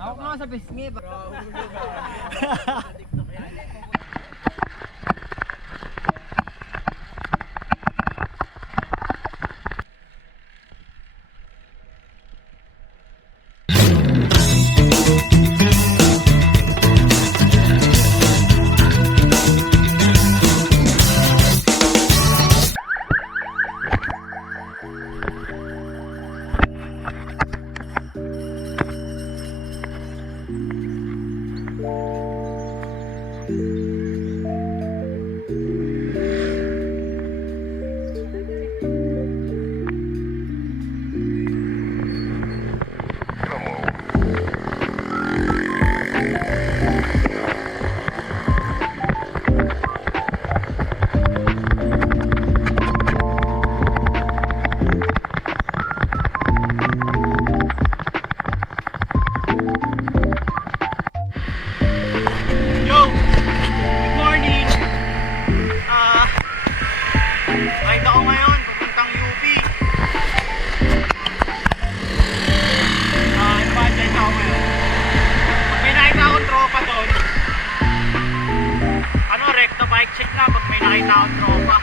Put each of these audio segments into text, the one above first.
Ako nga sa pisngi. Bike check na pag may nakita akong tropa.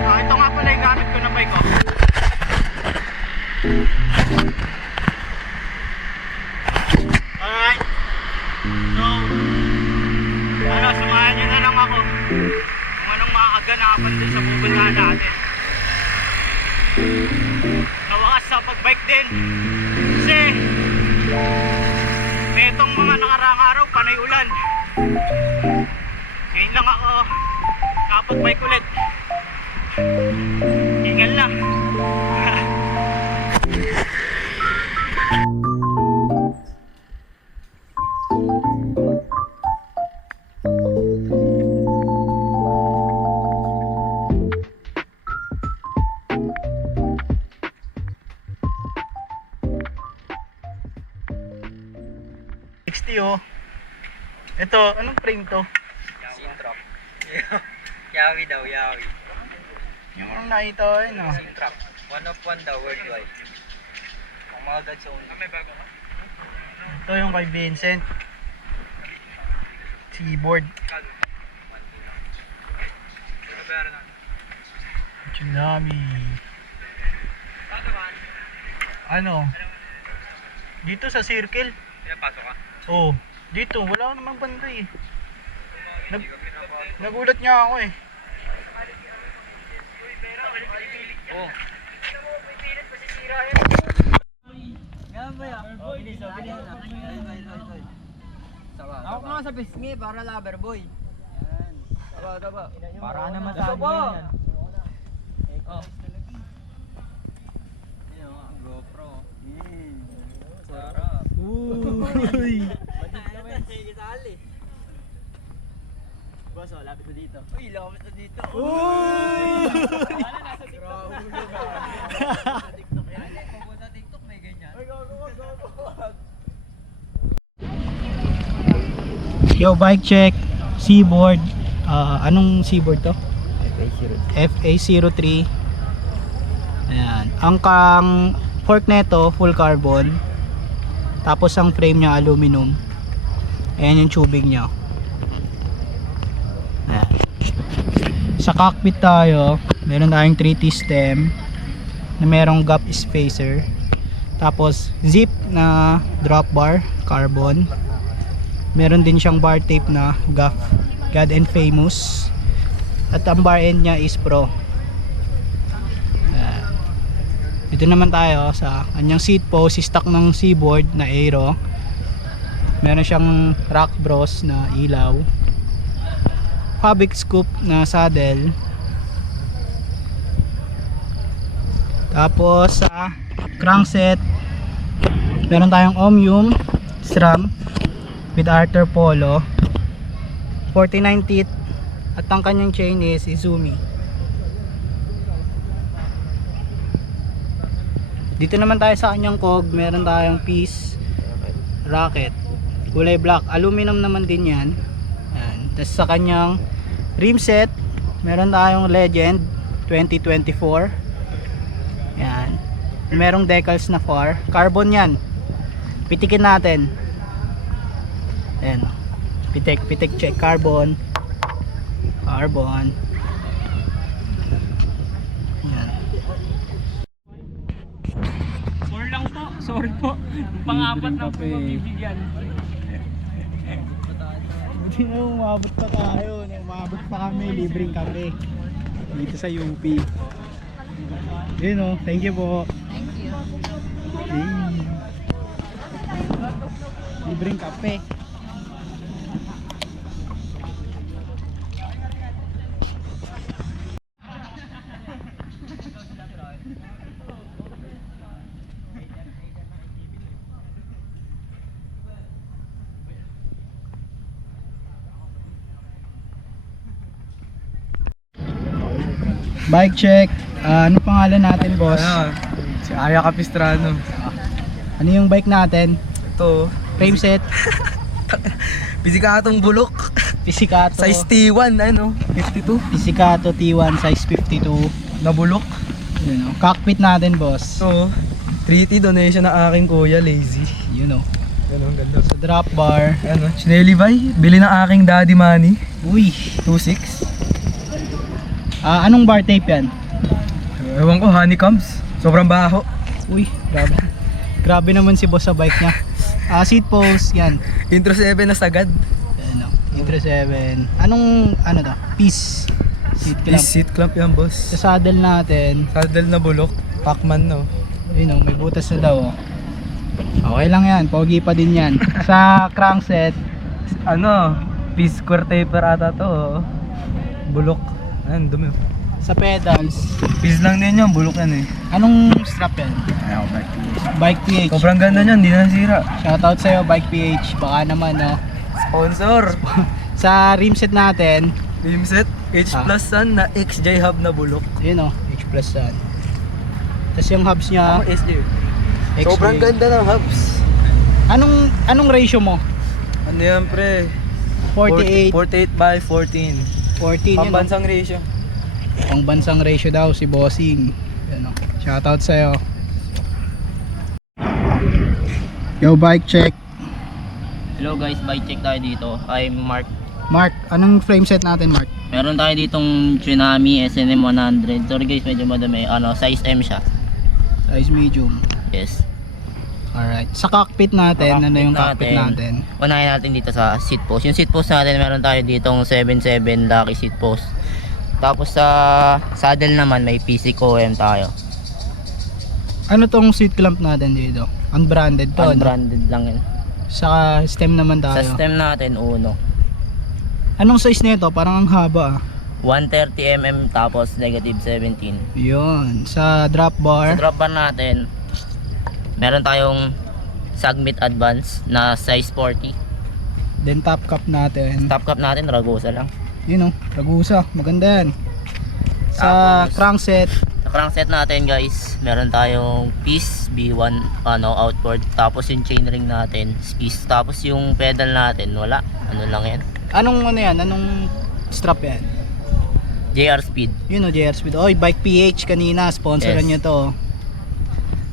Ito nga pala yung gamit ko na bike ko. Alright. So, samahan nyo na lang ako kung anong makakaganapan dun sa pupuntahan natin. Nawakas sa pagbike din. Kasi itong mga nakaraang araw panay ulan. Ngayon lang ako nakapag-bike ulit. Ingal lang. Oh. Ito, anong frame to? Sintrop. Yawi daw, yawi. Yung anong nakita ko yun, no? Sintrop. One of one daw, worldwide. Ang mga gods only. May bago ka? Ito yung kay Vincent. Keyboard. Tsunami. Ano? Dito sa circle. Pinapasok ka? Oo. Dito, wala namang banda eh. Nagulat niya ako eh. Oo. Ako nga sa pisngi para lover boy. Taba. Para naman sa amin yan. Oh. GoPro. Sarap. Uy. Boss, lapit na dito. Uy, lapit na dito. Uy. Nasa TikTok. Sa TikTok yan. Kung sa TikTok may ganyan. Yo, bike check. Seaboard. Anong seaboard to? FA03. Ayan. Ang fork neto full carbon. Tapos ang frame niya aluminum. Ayan yung tubing niya. Ayan. Sa cockpit tayo, meron tayong 3T stem na merong gap spacer. Tapos zip na drop bar, carbon. Meron din siyang bar tape na gaff, God and Famous. At ang bar end niya is Pro. Dito naman tayo sa kanyang seat post, stock ng Seaboard na aero. Meron siyang Rock Bros na ilaw. Fabric scoop na saddle. Tapos sa crankset, meron tayong Omnium SRAM with Arthur Polo, 49 teeth, at ang kanyang chain is Izumi. Dito naman tayo sa kanyang cog, meron tayong piece rocket, kulay black, aluminum naman din yan. Tapos sa kanyang rim set, meron tayong Legend 2024. Yan. Merong decals na far. Carbon yan. Pitikin natin. Ayan. Pitik check. Carbon. Carbon. Yan. 4 lang po. Sorry po. Pang-apat na po mabibigyan. Buti na umabot pa tayo. Umabot pa kami. Libreng kape. Dito sa UP. Yun o. Thank you po. Thank you. Libreng kape. Bike check. Ano pangalan natin, boss? Si Aya Capistrano. Ano yung bike natin? Ito. Frame set, Pisikatong bulok. Pisicato. Size T1, ano? 52. Pisicato T1 size 52. Na bulok. Yun, cockpit natin, boss. So, 3T donation ng aking kuya, Lazy. You know. Ganun, ganda. Sa drop bar. Ano, Chinelli Bay, bili ng aking daddy money. Uy. 2.6. Anong bar tape yan? Ewan ko, honeycombs. Sobrang baho. Uy, grabe. Grabe naman si boss sa bike niya. Seat post, yan. Intro 7 na sagad. Ano, Intro 7. Anong, ano to? Peace. Seat clamp. Seat clamp yan, boss. Sa saddle natin, Saddle na bulok. Pacman, no? yun o, may butas na daw. Oh. Okay lang yan, pogi pa din yan. Sa crankset, Ano, piece square taper ata to. Oh. Bulok. Ayan, dumi. sa pedals, Piece lang din yan, bulok yan eh. anong strap yan? Ayaw, Bike PH. sobrang ganda niyan, hindi na nasira. Shoutout sa'yo, Bike PH. Baka naman, no? Sponsor. Sa rimset natin, Rimset, H plus sun na XJ hub na bulok. yun o, H plus yan. Tapos yung hubs niya, SJ. XJ. Sobrang ganda ng hubs. Anong ratio mo? Ano yan, pre? 48, 48 by 14. 14 yun. o. Pambansang ratio. Pang bansang ratio daw si Bossing. Yan o. Shoutout sa'yo. Yo, bike check. Hello guys, bike check tayo dito. I'm Mark. Mark, anong frame set natin, Mark? Meron tayo ditong Tsunami SNM 100. Sorry guys, medyo madami. Ano, size M siya. Size medium. Yes. Alright. Sa cockpit natin, Sa ano yung cockpit cockpit natin? Unahin natin dito sa seat post. Yung seat post natin, meron tayo ditong 7.7 lucky seat post. Tapos sa saddle naman, may PCCO OM tayo. Ano tong seat clamp natin dito? Unbranded to, no? Unbranded lang yun. Sa stem naman tayo. Sa stem natin, uno. Anong size nito? Parang ang haba, ah. 130mm tapos negative 17. Yun. Sa drop bar, Sa drop bar natin, meron tayong Sagmit Advance na size 40. then top cap natin. Top cap natin, Ragosa lang. Yun o, Ragusa. Maganda yan. Sa Tapos, crankset, Sa crankset natin guys, meron tayong piece B1 outboard, tapos yung chainring natin piece, tapos yung pedal natin wala, ano lang yan, anong ano yan? Anong strap yan? JR Speed. Yun o, JR Speed. Oy, Bike PH kanina, sponsoran Yes. nyo to.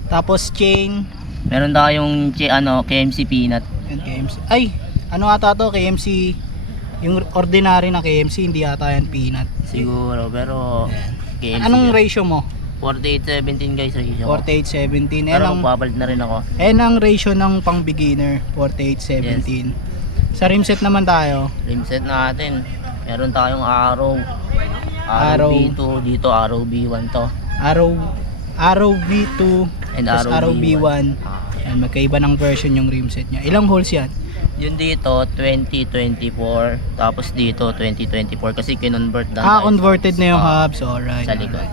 Tapos chain, Meron tayong KMC Peanut. yun, KMC. Ay, ano ata to? KMC, yung ordinary na KMC, hindi ata yan peanut. Siguro, pero Yan. KMC Anong yan. ratio mo? 48-17 guys ratio ko. 48-17. Pero magpapalit na rin ako. Ang ratio ng pang beginner, 48-17. Sa rimset naman tayo, Rimset natin, meron tayong Arrow Arrow. B2 dito, Arrow B1 to, Arrow V2, and tapos Arrow B1. Yan, magkaiba ng version yung rimset niya. Ilang holes yan? Yun dito 2024, tapos dito 2024 kasi kinonvert lang tayo Converted na yung Ah, hubs. Alright. sa likod.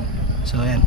So yan.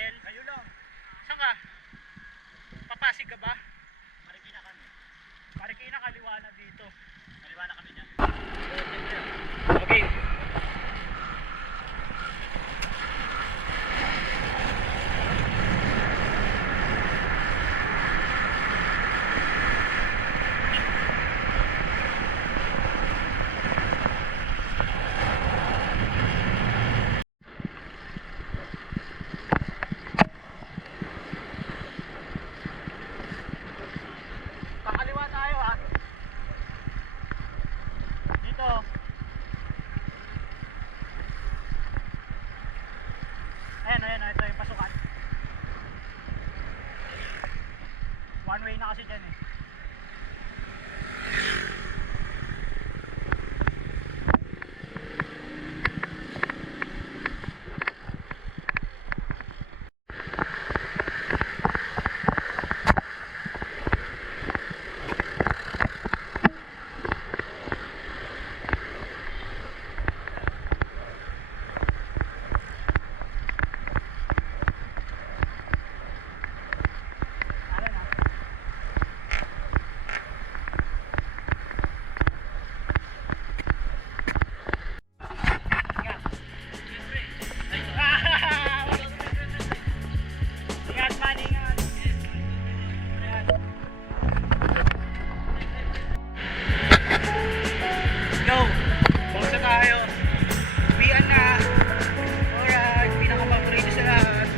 Michael. Kayo lang. Saan ka? Papasig ka ba? Marikina kami. Marikina, kaliwa na dito. Kaliwa na kami dyan. Okay. Kakaliwa tayo ha. Dito. Ayan, ito yung pasukan. One way na kasi dyan eh. Ingat man, ingat. Ayan. Let's go. Bawsa tayo. Uwian na. Alright, pinaka-paborito sa lahat.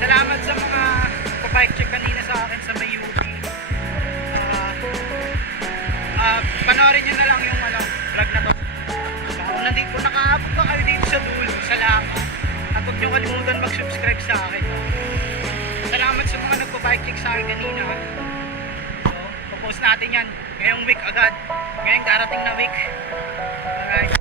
Salamat sa mga pa-bike check kanina sa akin sa may UP. Panoorin nyo na lang yung vlog na to. Kung nandito nakaabot pa kayo dito sa dulo, salamat. At huwag nyo kalimutan mag-subscribe sa akin. Salamat sa mga nagpa-bike check sa akin kanina. So, popost natin yan ngayong week agad. Ngayong darating na week. Alright.